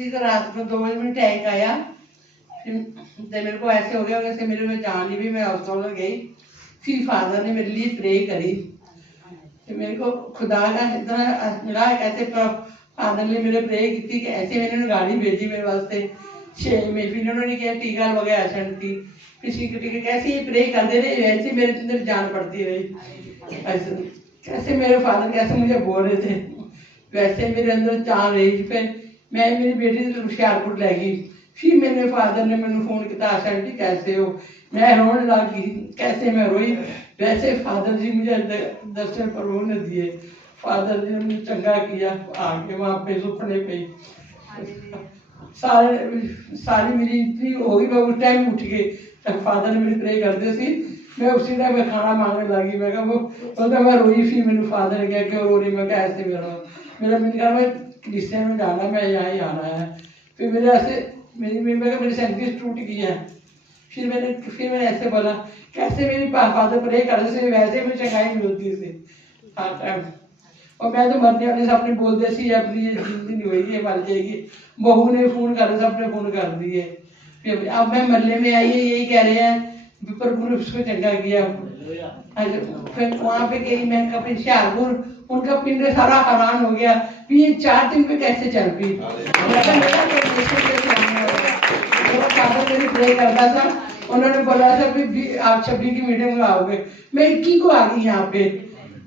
तीसरी को रात को 2 बजे में अटैक आया। फिर मेरे को ऐसे हो गया जैसे मेरे में जान ली भी। मैं हॉस्पिटल गई, फिर फादर ने मेरे लिए प्रे करी। फिर मेरे को खुदा का इतना मिला, कैसे फादर ने मेरे प्रे की कि ऐसे मैंने गाड़ी भेजी मेरे वास्ते 6 में। फिर उन्होंने किया टीका वगैरह असन थी, किसी टीके कैसे ये प्रे करते रहे, वैसे मेरे अंदर जान पड़ती रही। ऐसे कैसे मेरे फादर कैसे मुझे बोल रहे थे, वैसे मेरे अंदर जान रही। फिर मैं मेरी बेटी हुशियारपुर लै गई। फिर मेरे फादर ने मैंने फोन किया, आशा आंटी कैसे हो? मैं रोने लग गई, कैसे मैं रोई। वैसे फादर जी मुझे दर्शन प्रभु ने दिए। फादर जी ने मुझे चंगा किया आके वहाँ पे सुपने पे। सारी मेरी इतनी हो गई, मैं उस टाइम उठ गई तब फादर ने मेरी प्रे करते थे। मैं उसी टाइम में खाना मांगने लगी। मैं कहा वो मैं रोई। फिर मैंने फादर ने कहा क्यों रो रही? मैं कहा ऐसे मैंने कहा मैं क्रिश्चियन में जाना, मैं यहाँ ही आना है। फिर मेरे ऐसे मेरी सेंटिस टूट गई है। फिर मैंने ऐसे बोला कैसे मेरी फादर प्रे करते थे, वैसे मुझे चंगाई मिलती थी हर टाइम। और मैं तो मरने वाले से अपनी बोलते सी अपनी ये जिंदगी नहीं होगी, ये मर जाएगी। बहू ने फोन कर सबने फोन कर दिए। फिर अब मैं मरने में आई है, यही कह रहे हैं प्रभु ने उसको चंगा किया। फिर वहाँ पे गई मैं कभी हुशियारपुर, उनका पिंड सारा हैरान हो गया कि ये 4 दिन पे कैसे चल पी। मेरी प्रे करता था, उन्होंने बोला था कि आप 26 की मीटिंग में आओगे। मैं 21 को आ गई यहाँ पे।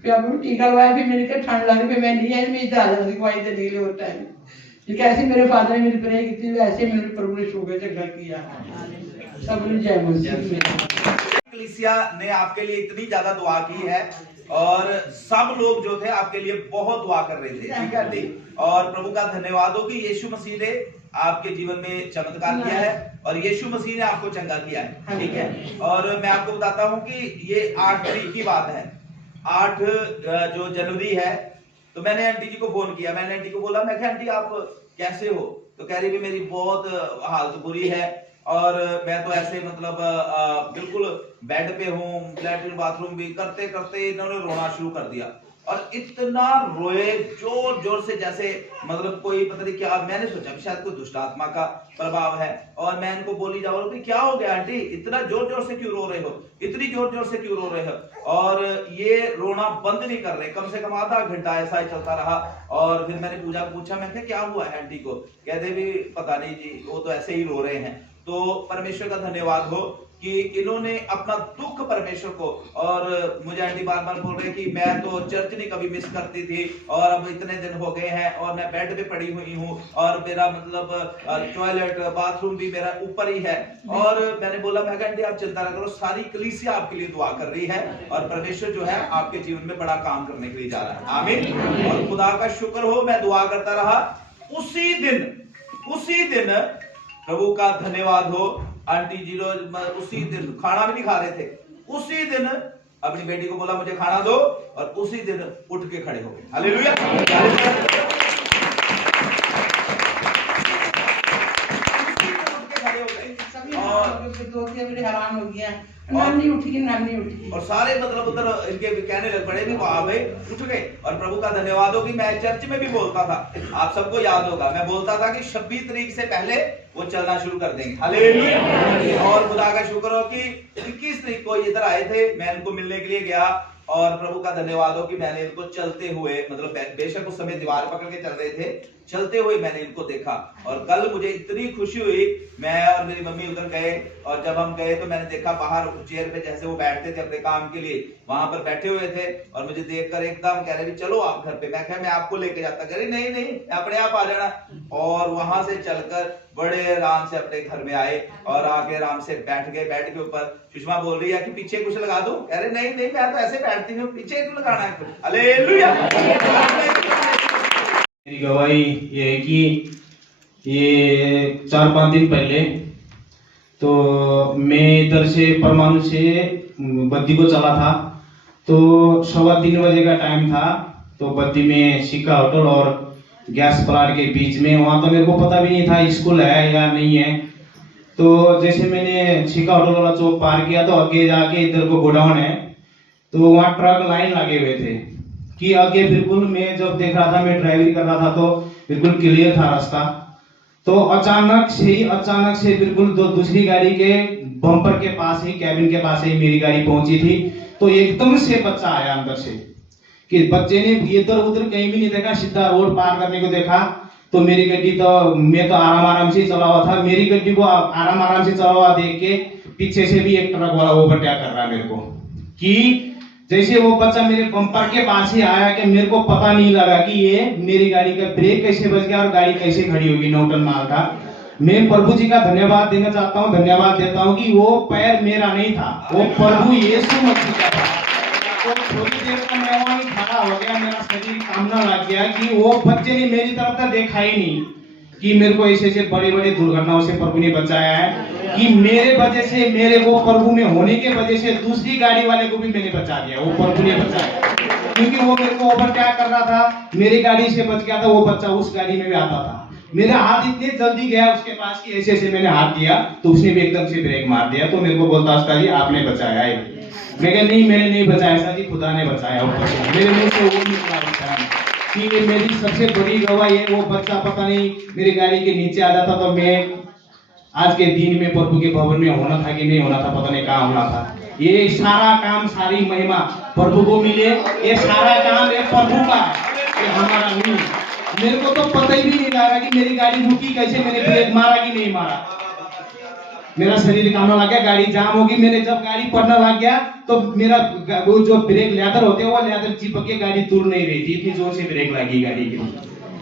फिर अब टीका लगाया। फिर मैंने कहा ठंड लग रही, मैं नहीं आई, मैं इधर आ जाती दवाई दे दी होता है। कैसे मेरे फादर ने मेरी प्रे की थी, वैसे मेरे प्रभु ने शुगर चंगा किया। सब जय मसीह। कलीसिया ने आपके लिए इतनी ज्यादा दुआ की है और सब लोग जो थे आपके लिए बहुत दुआ कर रहे थे, ठीक है जी। और प्रभु का धन्यवाद हो कि यीशु मसीह ने आपके जीवन में चमत्कार किया है और यीशु मसीह ने आपको चंगा किया है, ठीक है। और मैं आपको बताता हूं कि ये 8 तारीख की बात है, 8 जो जनवरी है। तो मैंने आंटी जी को फोन किया। मैंने आंटी को बोला, मैं आंटी आप कैसे हो? तो कह रही भी मेरी बहुत हालत बुरी है और मैं तो ऐसे मतलब बिल्कुल बेड पे हूँ, लैट्रिन बाथरूम भी करते करते इन्होंने रोना शुरू कर दिया। और इतना रोए जोर जोर से, जैसे मतलब कोई पता नहीं क्या। मैंने सोचा शायद कोई दुष्ट आत्मा का प्रभाव है। और मैं इनको बोली जा रहा हूँ कि क्या हो गया आंटी, इतना जोर जोर से क्यों रो रहे हो, इतनी जोर जोर से क्यों रो रहे हो? और ये रोना बंद नहीं कर रहे। कम से कम आधा घंटा ऐसा ही चलता रहा। और फिर मैंने पूछा मैं क्या हुआ है आंटी को? कहते भी पता नहीं जी, वो तो ऐसे ही रो रहे हैं। तो परमेश्वर का धन्यवाद हो कि इन्होंने अपना दुख परमेश्वर को, और मुझे आंटी बार बार बोल रहे कि मैं तो चर्च नहीं कभी मिस करती थी और अब इतने दिन हो गए हैं और मैं बेड पे पड़ी हुई हूँ और मेरा मतलब टॉयलेट बाथरूम भी मेरा ऊपर ही है। और मैंने बोला मैं आंटी आप चिंता न करो, सारी कलीसिया आपके लिए दुआ कर रही है और परमेश्वर जो है आपके जीवन में बड़ा काम करने के लिए जा रहा है। आमीन। और खुदा का शुक्र हो, मैं दुआ करता रहा। उसी दिन प्रभु का धन्यवाद हो, आंटी जी उसी दिन खाना भी नहीं खा रहे थे। उसी दिन अपनी बेटी को बोला मुझे खाना दो और उसी दिन उठ के खड़े हो गए। हालेलुया। हैरान हो गया, नानी उठी। और सारे मतलब उधर इनके कहने लग पड़े भी वाह भाई उठ गए। और प्रभु का धन्यवाद हो कि मैं चर्च में भी बोलता था, आप सबको याद होगा, मैं बोलता था कि 26 तारीख से पहले वो चलना शुरू कर देंगे। हालेलुया। और खुदा का शुक्र हो कि 21 तारीख को इधर आए थे, मैं इनको मिलने के लिए गया और प्रभु का धन्यवाद हो कि मैंने इनको चलते हुए, मतलब बेशक उस समय दीवार पकड़ के चल रहे थे, चलते हुए मैंने इनको देखा। और कल मुझे इतनी खुशी हुई, मैं और मेरी मम्मी उधर गए और जब हम गए तो मैंने देखा बाहर चेयर पे जैसे वो बैठते थे अपने काम के लिए, वहां पर बैठे हुए थे और मुझे देखकर एकदम कह रहे चलो आप घर पे। मैं कहा मैं आपको लेके जाता। कह रही नहीं अपने आप आ जाना। और वहां से चलकर बड़े आराम से अपने घर में आए और आके आराम से बैठ गए। बेड के ऊपर सुषमा बोल रही है कि पीछे कुछ लगा दूं? कह रहे नहीं मैं तो ऐसे बैठती हूँ, पीछे क्यों लगाना है? हालेलुया। मेरी गवाही ये है कि ये 4-5 दिन पहले तो मैं इधर से परमाणु से बद्दी को चला था। तो 3:15 बजे का टाइम था। तो बद्दी में सिक्का होटल और गैस प्लांट के बीच में, वहां तो मेरे को पता भी नहीं था स्कूल है या नहीं है। तो जैसे मैंने सिक्का होटल वाला चौक पार किया तो आगे जाके इधर को गोडाउन है, तो वहां ट्रक लाइन लगे हुए थे कि आगे बिल्कुल मैं जब देख रहा था, मैं ड्राइविंग कर रहा था तो बिल्कुल क्लियर था रास्ता। तो अचानक से बिल्कुल दूसरी गाड़ी के बम्पर के पास ही, कैबिन के पास ही मेरी गाड़ी पहुंची थी। तो एकदम से बच्चा आया अंदर से, कि बच्चे ने इधर उधर कहीं भी नहीं देखा, सीधा रोड पार करने को देखा। तो मेरी गड्डी तो मैं तो आराम से चला हुआ था, मेरी गड्डी को आराम से चला हुआ देख के पीछे से भी एक ट्रक वाला ओवरटेक कर रहा है मेरे को। कि जैसे वो बच्चा मेरे बम्पर के पास ही आया कि मेरे को पता नहीं लगा कि ये मेरी गाड़ी का ब्रेक कैसे बच गया और गाड़ी कैसे खड़ी होगी, नौटन माल था। मैं प्रभु जी का धन्यवाद देना चाहता हूँ, धन्यवाद देता हूँ कि वो पैर मेरा नहीं था, वो प्रभु यीशु मसीह का था। तो थोड़ी देर का मैं वहीं खड़ा हो गया, मेरा शरीर कांपने लग गया कि वो बच्चे ने मेरी तरफ तो देखा ही नहीं कि मेरे को ऐसे बड़े बड़े दुर्घटनाओं से प्रभु ने बचाया है। कि मेरे वजह से, मेरे वो प्रभु में होने के वजह से दूसरी गाड़ी वाले को भी मैंने बचा दिया, वो प्रभु ने बचाया। क्योंकि वो मेरे को ओवरटेक कर रहा था, मेरी गाड़ी से बच गया था, वो बच्चा उस गाड़ी में भी आता था। मेरा हाथ इतने जल्दी गया उसके पास कि ऐसे मैंने हाथ दिया तो उसने भी एकदम से ब्रेक मार दिया। तो मेरे को बोलता उस्ताद जी आपने बचाया है। मैं कहा नहीं, मैंने नहीं बचाया सर जी, खुदा ने बचाया। मेरे मुंह से वो निकला कि मेरी सबसे बड़ी गवाही है, वो बच्चा पता नहीं मेरी गाड़ी के नीचे आ जाता तो मैं आज के दिन में प्रभु के भवन में होना था कि नहीं होना था, पता नहीं कहाँ होना था। ये सारा काम, सारी महिमा प्रभु को मिले, ये सारा काम ये प्रभु का है, ये हमारा नहीं। मेरे को तो पता ही भी नहीं लगा कि मेरी गाड़ी रुकी कैसे, मैंने ब्रेक मारा कि नहीं मारा। मेरा शरीर कामने लग गया, गाड़ी जाम होगी। मैंने जब गाड़ी पड़ने लग गया तो मेरा वो जो ब्रेक लेदर होते हैं वो लेदर चिपक के गाड़ी दूर नहीं रही थी, इतनी जोर से ब्रेक लगी गाड़ी की।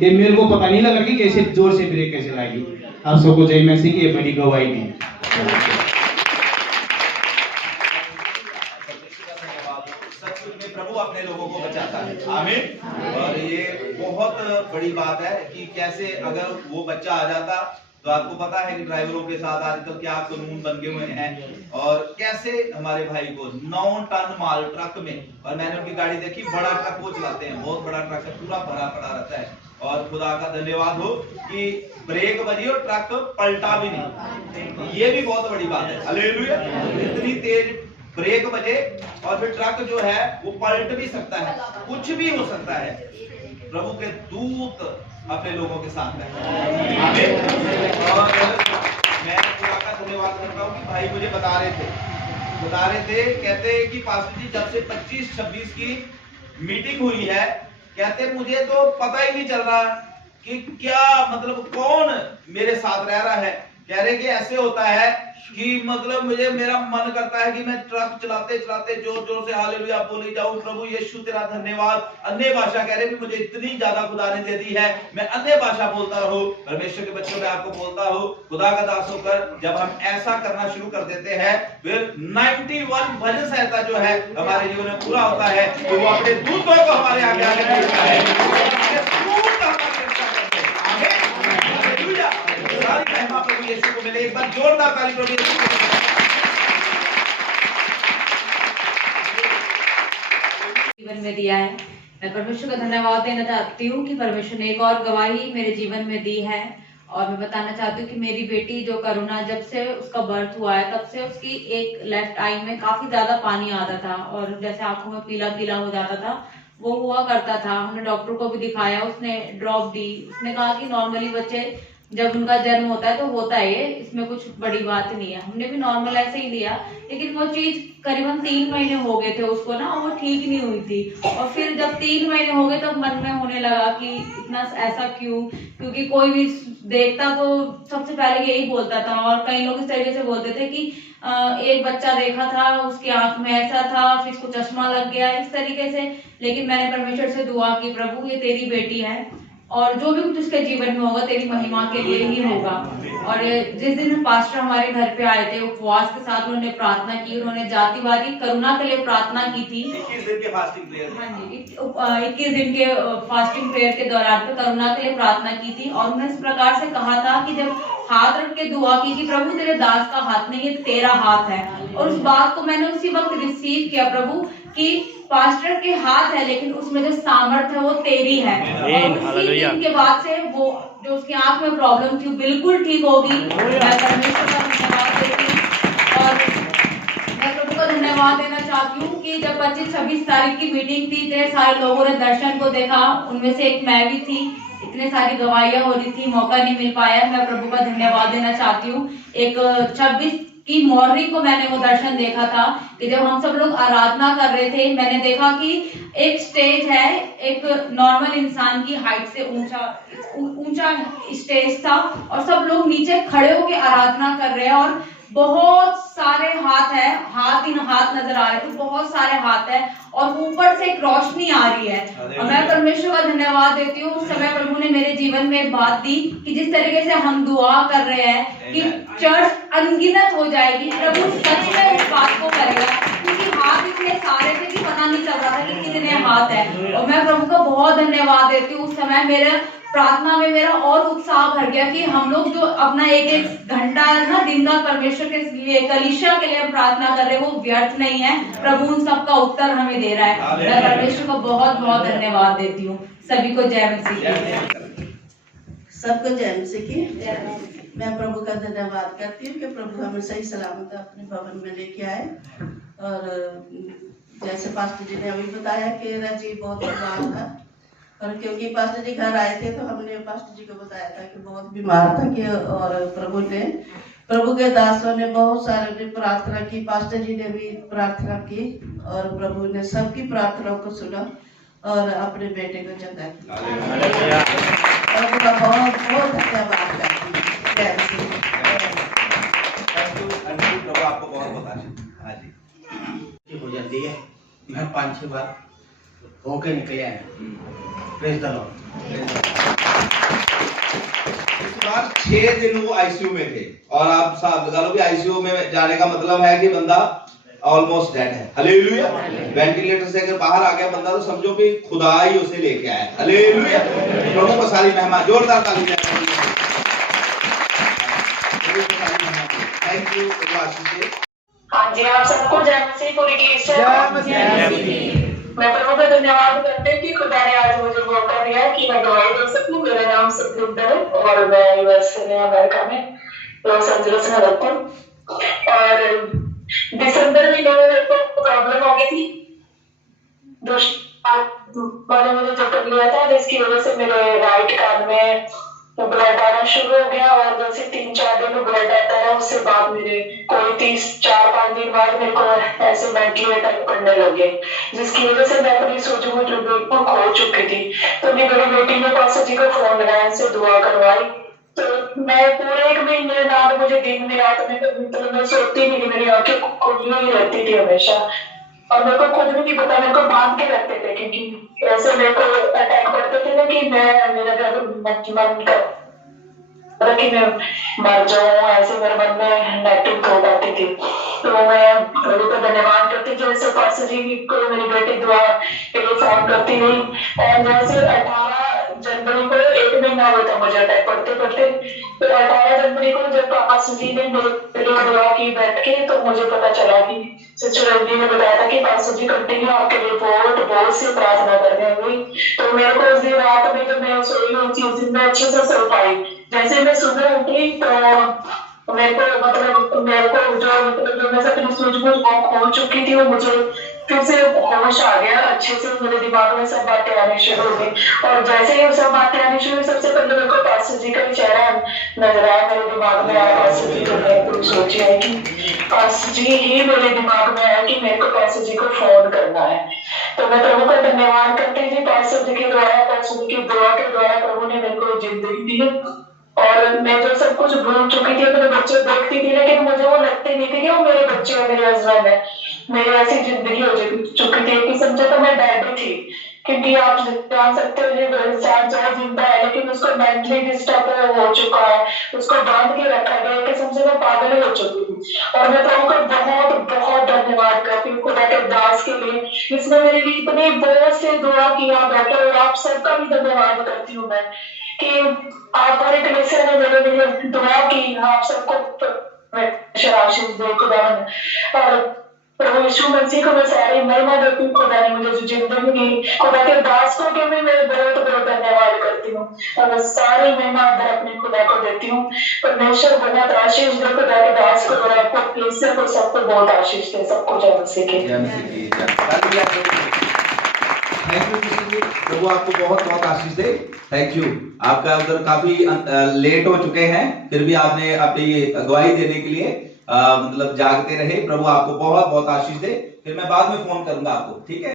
ये मेरे को पता नहीं लगा कि कैसे जोर से ब्रेक कैसे लगी। आप सबको जय मसीह की बड़ी गवाही दी। प्रभु अपने लोगों को बचाता है, आमीन। और ये बहुत बड़ी बात है कि कैसे अगर वो बच्चा आ जाता तो आपको पता है कि ड्राइवरों के साथ आजकल क्या कानून बन गए हुए हैं, और कैसे हमारे भाई को 9 टन माल ट्रक में, और मैंने उनकी गाड़ी देखी, बड़ा ट्रक वो चलाते हैं, बहुत बड़ा ट्रक है, पूरा भरा पड़ा रहता है। और खुदा का धन्यवाद हो कि ब्रेक बजी और ट्रक पलटा भी नहीं, ये भी बहुत बड़ी बात है। हालेलुया। इतनी तेज ब्रेक बजे और फिर ट्रक जो है वो पलट भी सकता है, कुछ भी हो सकता है। प्रभु के दूत अपने लोगों के साथ हैं, आमीन। और मैं खुदा का धन्यवाद करता हूँ कि भाई मुझे बता रहे थे, कहते कि पास्टर जी जब से 25-26 की मीटिंग हुई है, कहते मुझे तो पता ही नहीं चल रहा कि क्या मतलब कौन मेरे साथ रह रहा है। कह रहे कि ऐसे होता है कि मतलब मुझे, मेरा मन करता है कि मैं ट्रक चलाते चलाते जोर जोर से हालेलुया बोली जाऊं, प्रभु यीशु तेरा धन्यवाद। अन्य भाषा कह रहे भी मुझे इतनी ज्यादा खुदा ने दे दी है, मैं अन्य भाषा बोलता रहूं। परमेश्वर के बच्चों में आपको बोलता हूं, खुदा का दास होकर जब हम ऐसा करना शुरू कर देते हैं, फिर 91 भजन संहिता जो है हमारे जीवन में पूरा होता है, तो वो अपने दूतों को हमारे आगे आगे भेजता है, सारी महिमा प्रभु यीशु को मिले। एक बार जोरदार ताली प्रभु यीशु को। जीवन में दिया है, मैं परमेश्वर का धन्यवाद देना चाहती हूँ कि परमेश्वर ने एक और गवाही मेरे जीवन में दी है। और मैं बताना चाहती हूँ कि मेरी बेटी जो करुणा, जब से उसका बर्थ हुआ है तब से उसकी एक लेफ्ट आई में काफी ज्यादा पानी आता था और जैसे आंखों में पीला पीला हो जाता था, वो हुआ करता था। हमने डॉक्टर को भी दिखाया, उसने ड्रॉप दी। उसने कहा कि नॉर्मली बच्चे जब उनका जन्म होता है तो होता है ये, इसमें कुछ बड़ी बात नहीं है। हमने भी नॉर्मल ऐसे ही लिया, लेकिन वो चीज करीबन 3 महीने हो गए थे उसको ना, वो ठीक नहीं हुई थी। और फिर जब 3 महीने हो गए तब मन में होने लगा कि इतना ऐसा क्यों, क्योंकि कोई भी देखता तो सबसे पहले यही बोलता था। और कई लोग इस तरीके से बोलते थे कि एक बच्चा देखा था, उसकी आंख में ऐसा था, फिर इसको चश्मा लग गया, इस तरीके से। लेकिन मैंने परमेश्वर से दुआ की, प्रभु ये तेरी बेटी है और जो भी कुछ उसके जीवन में होगा तेरी महिमा के लिए ही होगा। और जिस दिन पास्टर हमारे घर पे आए थे, उपवास के साथ उन्होंने प्रार्थना की, उन्होंने जातिवादी करुणा के लिए प्रार्थना की थी। 21 दिन के फास्टिंग प्रेयर, हाँ जी, 21 दिन के फास्टिंग प्रेयर के दौरान पे करुणा के लिए प्रार्थना की थी। और उन्होंने इस प्रकार से कहा था कि जब हाथ रख के दुआ की कि प्रभु तेरे दास का हाथ नहीं है, तेरा हाथ है। और उस बात को मैंने उसी वक्त रिसीव किया प्रभु कि पास्टर के हाथ है, लेकिन उसमें जो सामर्थ्य है वो तेरी है। और उसी दिन के बाद से वो जो उसकी आंख में प्रॉब्लम थी बिल्कुल ठीक होगी। मैं परमेश्वर का धन्यवाद देती हूँ और मैं प्रभु को धन्यवाद देना चाहती हूँ कि जब 25-26 तारीख की मीटिंग थी, ढेर सारे लोगों ने दर्शन को देखा, उनमें से एक मैं भी थी। इतने सारी गवाहियां हो रही थी, मौका नहीं मिल पाया। मैं प्रभु का धन्यवाद देना चाहती हूँ। एक 26 की मॉर्निंग को मैंने वो दर्शन देखा था कि जब हम सब लोग आराधना कर रहे थे, मैंने देखा कि एक स्टेज है, एक नॉर्मल इंसान की हाइट से ऊंचा स्टेज था और सब लोग नीचे खड़े होकर आराधना कर रहे हैं और बहुत सारे हाथ है, हाथ नजर आ रहे थे, बहुत सारे हाथ है और ऊपर से एक रोशनी आ रही है। और मैं परमेश्वर का धन्यवाद देती हूँ। उस समय प्रभु ने मेरे जीवन में बात दी कि जिस तरीके से हम दुआ कर रहे हैं कि चर्च अनगिनत हो जाएगी, प्रभु सच में उस बात को करेगा, क्योंकि हाथ इतने सारे थे कि पता नहीं चल रहा था कि कितने हाथ है। और मैं प्रभु का बहुत धन्यवाद देती हूँ। उस समय मेरे प्रार्थना में मेरा और उत्साह भर गया कि हम लोग जो अपना एक घंटा ना दिन का परमेश्वर के लिए, कलीसिया के लिए हम प्रार्थना कर रहे हैं, वो व्यर्थ नहीं है। प्रभु उन सबका उत्तर हमें दे रहा है। मैं परमेश्वर को बहुत बहुत धन्यवाद देती हूँ। सभी को जय मसीह। सबको जय मसीह की। मैं प्रभु का धन्यवाद करती हूँ कि प्रभु हमें सही सलामत अपने भवन में लेके आए। और जैसे पास्टर जी ने अभी बताया कि राजी बहुत बीमार था, और क्योंकि पास्टर जी घर आए थे तो हमने पास्टर जी को बताया था कि बहुत बीमार था कि, और प्रभु के दासों ने बहुत सारे ने प्रार्थना की, पास्टर जी ने भी प्रार्थना की और प्रभु ने सबकी प्रार्थनाओं को सुना और अपने बेटे को जता किया। प्रभु का बहुत बहुत धन्यवाद करती हूँ। प्रभु आपको बहुत बहुत आशीष। हाँ जी, हो जाती है। मैं 5-6 बार होके निकले हैं। Praise the Lord. इस बार 6 दिन वो आईसीयू में थे और आप साहब लगा लो कि आईसीयू में जाने का मतलब है कि बंदा ऑलमोस्ट डेड है। हालेलुया। वेंटिलेटर से अगर बाहर आ गया बंदा तो समझो कि खुदा ही उसे लेके आया। हालेलुया। प्रभु को सारी महिमा, जोरदार ताली दें। Thank you. हाँ जी, आप सबको जय मसीह पूरी टीम से मैं प्रभु का धन्यवाद करते हैं कि खुदा ने आज मुझे मौका दिया कि मैं गवाही दे सकूं। मेरा नाम सुखविंदर है और मैं यूएस में अमेरिका में लॉस एंजलिस में रहता हूँ। और दिसंबर में मेरे को प्रॉब्लम हो गई थी, मैंने मुझे चक्कर लिया था जिसकी वजह से मेरे राइट कान में ब्लड आना शुरू हो गया और जैसे 3-4 दिन में ब्लड आता है, उससे बाद मेरे कोई 4-5 दिन बाद मेरे को ऐसे मेंटली अटैक करने लगे, जिसकी वजह से मैं अपनी सूझबूझ बिल्कुल खो चुकी थी। तो मेरी बेटी ने पास्टर जी को फोन लगाया, से दुआ करवाई। तो मैं पूरे 1 महीने बाद मुझे दिन में रात में मतलब मैं सोती नहीं, मेरी आंखें खुली ही रहती थी हमेशा और मेरे को खुद भी नहीं पता, मेरे को बांध के रखते थे क्योंकि ऐसे मेरे को अटैक करते थे ना कि मेरा मन कर कि मैं मर जाऊं, ऐसे मेरे मन में नेगेटिव थॉट आती थी। तो मैं प्रभु का धन्यवाद करती थी, जैसे पास्टर जी को मेरी बेटी दुआ के लिए फोन करती रही और जैसे 18 जनवरी को 1 महीना हुआ था मुझे अटैक करते करते। तो 18 जनवरी को जब पास्टर जी ने मेरे लिए दुआ की बैठ के, तो मुझे पता चला कि सिस्टर रंजी ने बताया था कि पास्टर जी कंटिन्यू आपके लिए बहुत सी प्रार्थना कर रहे हुई। तो मेरे को उस दिन रात में जब मैं सोई हुई थी, उस दिन मैं अच्छे से सो पाई। जैसे मैं सुबह उठी तो मेरे को जो मैं अपनी सूझबूझ खो चुकी थी, वो मुझे फिर से होश आ गया अच्छे से, मेरे दिमाग में सब बातें आनी शुरू हो गई। और जैसे ही सब बातें आनी शुरू हुई, सबसे पहले मेरे को पास्टर जी का चेहरा नजर आया, मेरे दिमाग में आया पास्टर जी को। मैं कुछ सोची है कि पास्टर जी ही मेरे दिमाग में आया कि मेरे को पास्टर जी को फोन करना है। तो मैं प्रभु का धन्यवाद करती थी, पास्टर जी के द्वारा, पास्टर जी की दुआ के द्वारा प्रभु ने मेरे को जिंदगी दी। और मैं जो सब कुछ भूल चुकी थी, अपने बच्चे देखती थी, लेकिन मुझे वो लगते नहीं थे कि वो मेरे बच्चे और मेरे हस्बैंड है। मेरी ऐसी जिंदगी हो चुकी थी कि समझो तो मैं डैडी थी, क्योंकि आप जान सकते हो इंसान चाहे जिंदा है लेकिन उसको मेंटली डिस्टर्ब हो चुका है, उसको बांध के रखा गया कि समझो मैं पागल हो चुकी थी। और मैं प्रभु का बहुत बहुत धन्यवाद करती हूँ खुदा के दास के लिए, जिसने मेरे लिए इतनी बहुत से दुआ किया बैठे, और आप सबका भी धन्यवाद करती हूँ मैं कि आप हर एक कलीसिया ने मेरे लिए दुआ की। आप सबको आशीष दे खुदावन, और प्रभु यीशु मसीह को मैं सारी महिमा देती हूँ। खुदा ने मुझे जो जिंदगी दी, खुदा के दास को के भी मैं बहुत बहुत धन्यवाद करती हूँ और मैं सारी महिमा अपने खुदा को देती हूँ। परमेश्वर बहुत आशीष दे खुदा के दास को और आपको कलीसिया को सबको बहुत आशीष दे। सबको जय मसीह की। थैंक यू मिस्टर जी, प्रभु आपको बहुत बहुत आशीष दे। Thank you. आपका उधर काफी लेट हो चुके हैं, फिर भी आपने अपनी गवाही देने के लिए मतलब जागते रहे। प्रभु आपको बहुत बहुत आशीष दे। फिर मैं बाद में फोन करूंगा आपको, ठीक है।